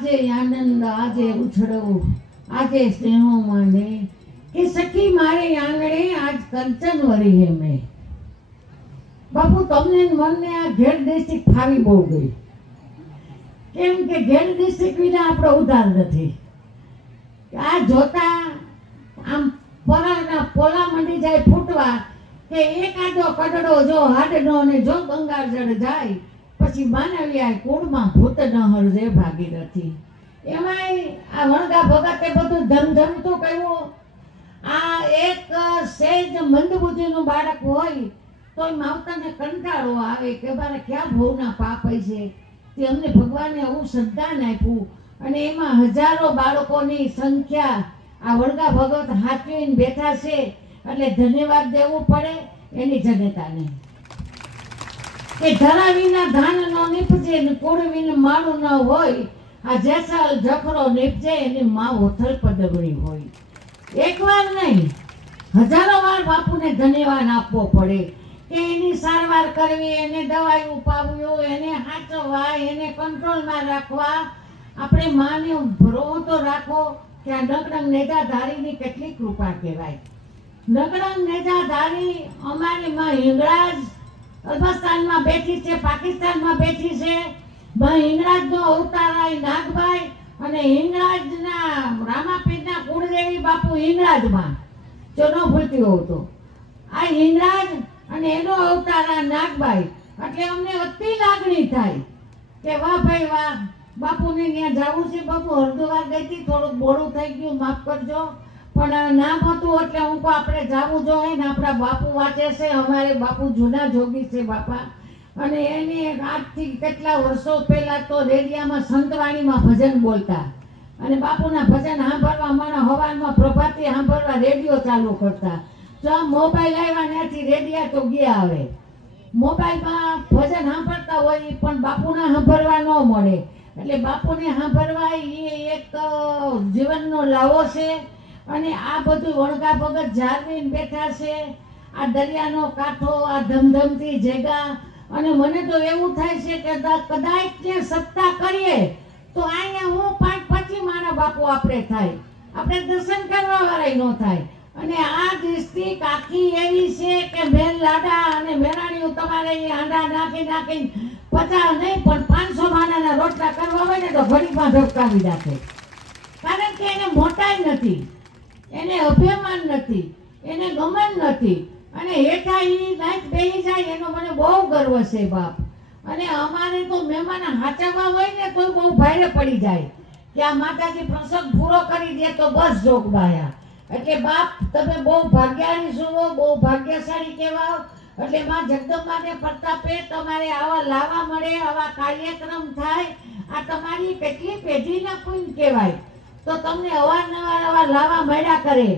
આજે આનંદ આજે ઉછળવું આજે સ્નેહો માને કે સખી મારે આંગણે આજ કંચન વરી હે મેં. બાપુ તમને ને મને આ ઘેર ડિસ્ટ્રિક્ટ ફાવી બહુ ગઈ. કેમ કે ઘેર ડિસ્ટ્રિક્ટ વિના આપણો ઉધાર નથી. આ જોતા આમ પરાના પોલા મંડી જાય ફૂટવા કે એકાદો કડડો જો હાડનો ને જો ગંગાજળ જાય પછી માનવ્યા કુળમાં ભૂત ન હરજે ભાગીરથી. એમાંય આ વણગા ભગતે બધું ધમધમતું કહ્યું. આ એક સહેજ મંદબુદ્ધિનું બાળક હોય તોય માવતરને કંટાળો આવે કે મારે ક્યાં ભવના પાપ છે. તે અમને ભગવાને એવું શ્રદ્ધાન આપ્યું અને એમાં હજારો બાળકોની સંખ્યા આ વણગા ભગત હાચવીને બેઠા છે એટલે ધન્યવાદ દેવું પડે એની જનતાને. કે ધરા વિના ધાન ન નીપજે ને કુળ વિના માળું ન હોય. આ જેસાલ જખરો નીપજે એની માં ઓથલ પડબડી હોય. એકવાર નહીં હજારો વાર બાપુને ધન્યવાદ આપવો પડે કે એની સારવાર કરવી, એને દવાઈ પાવવી, એને હાચવવા, એને કંટ્રોલમાં રાખવા. આપણે માને ભરોસો તો રાખો કે આ નગડંગ નેજાધારીની કેટલી કૃપા કહેવાય. નગડંગ નેજાધારી અમારી માં હિંગળાજ અફઘાનિસ્તાનમાં બેઠી છે, પાકિસ્તાનમાં બેઠી છે. હિંગળાજનો અવતારાય નાગભાઈ અને હિંગળાજના રામાપીરના કુળદેવી બાપુ હિંગળાજમાં જો ન ભૂલતી હોવ તો આ હિંગળાજ અને એનો અવતારા નાગભાઈ એટલે અમને અતિ લાગણી થાય કે વાહ ભાઈ વાહ બાપુને ત્યાં જવું છે. બાપુ હરદવાર ગઈ હતી, થોડુંક મોડું થઈ ગયું, માફ કરજો, પણ નામ હતું એટલે હું કહું આપણે જવું જોઈએ ને. આપણા બાપુ વાંચે છે, અમારે બાપુ જૂના જોગી છે બાપા. અને એને આજથી કેટલા વર્ષો પહેલા તો રેડિયામાં સંતવાણીમાં ભજન બોલતા અને બાપુના ભજન સાંભળવા મારા હવારમાં પ્રભાતી સાંભળવા રેડિયો ચાલુ કરતા. જો આ મોબાઈલ આવ્યા ત્યાંથી રેડિયા તો ગયા આવે. મોબાઈલમાં ભજન સાંભળતા હોય પણ બાપુના સાંભળવા ન મળે. એટલે બાપુને સાંભળવા એ એક જીવનનો લાવો છે. અને આ બધું વણગા ભગત જાળવીને બેઠા છે. આ દરિયાનો કાંઠો, આ ધમધમતી જગ્યા. અને મને તો એવું થાય છે કે કદાચ ત્યાં સત્તા કરીએ તો અહીંયા હું 5-25 મારા બાપુ આપણે થાય, આપણે દર્શન કરવા વાળા ન થાય. અને આ ડિસ્ટ્રિક્ટ આખી એવી છે કે મેલ લાડા અને મેરાણીઓ તમારે આંડા નાખી 50 નહીં પણ 500 માનાના રોટલા કરવા હોય ને તો ઘડીમાં ધબકાવી નાખે. કારણ કે એને મોટાઈ નથી, એને અભિમાન નથી, એને ગમન નથી. અને હેઠા ઈ નાચ બેહી જાય એનો મને બહુ ગર્વ છે બાપ. અને અમારે તો મહેમાન હાચવવા હોય ને તો બહુ ભારે પડી જાય કે આ માતાજી પ્રસંગ પૂરો કરી દે તો બસ જોગબાયા. એટલે બાપ તમે બહુ ભાગ્યાની છો, બહુ ભાગ્યશાળી કહેવાઓ. એટલે માં જગદંબાને પ્રતાપે તમારે આવા લાવા મળે, આવા કાર્યક્રમ થાય. આ તમારી કેટલી પેઢીના પુણ્ય કહેવાય. તો તમને અવારનવાર આવા લાવા મળ્યા કરે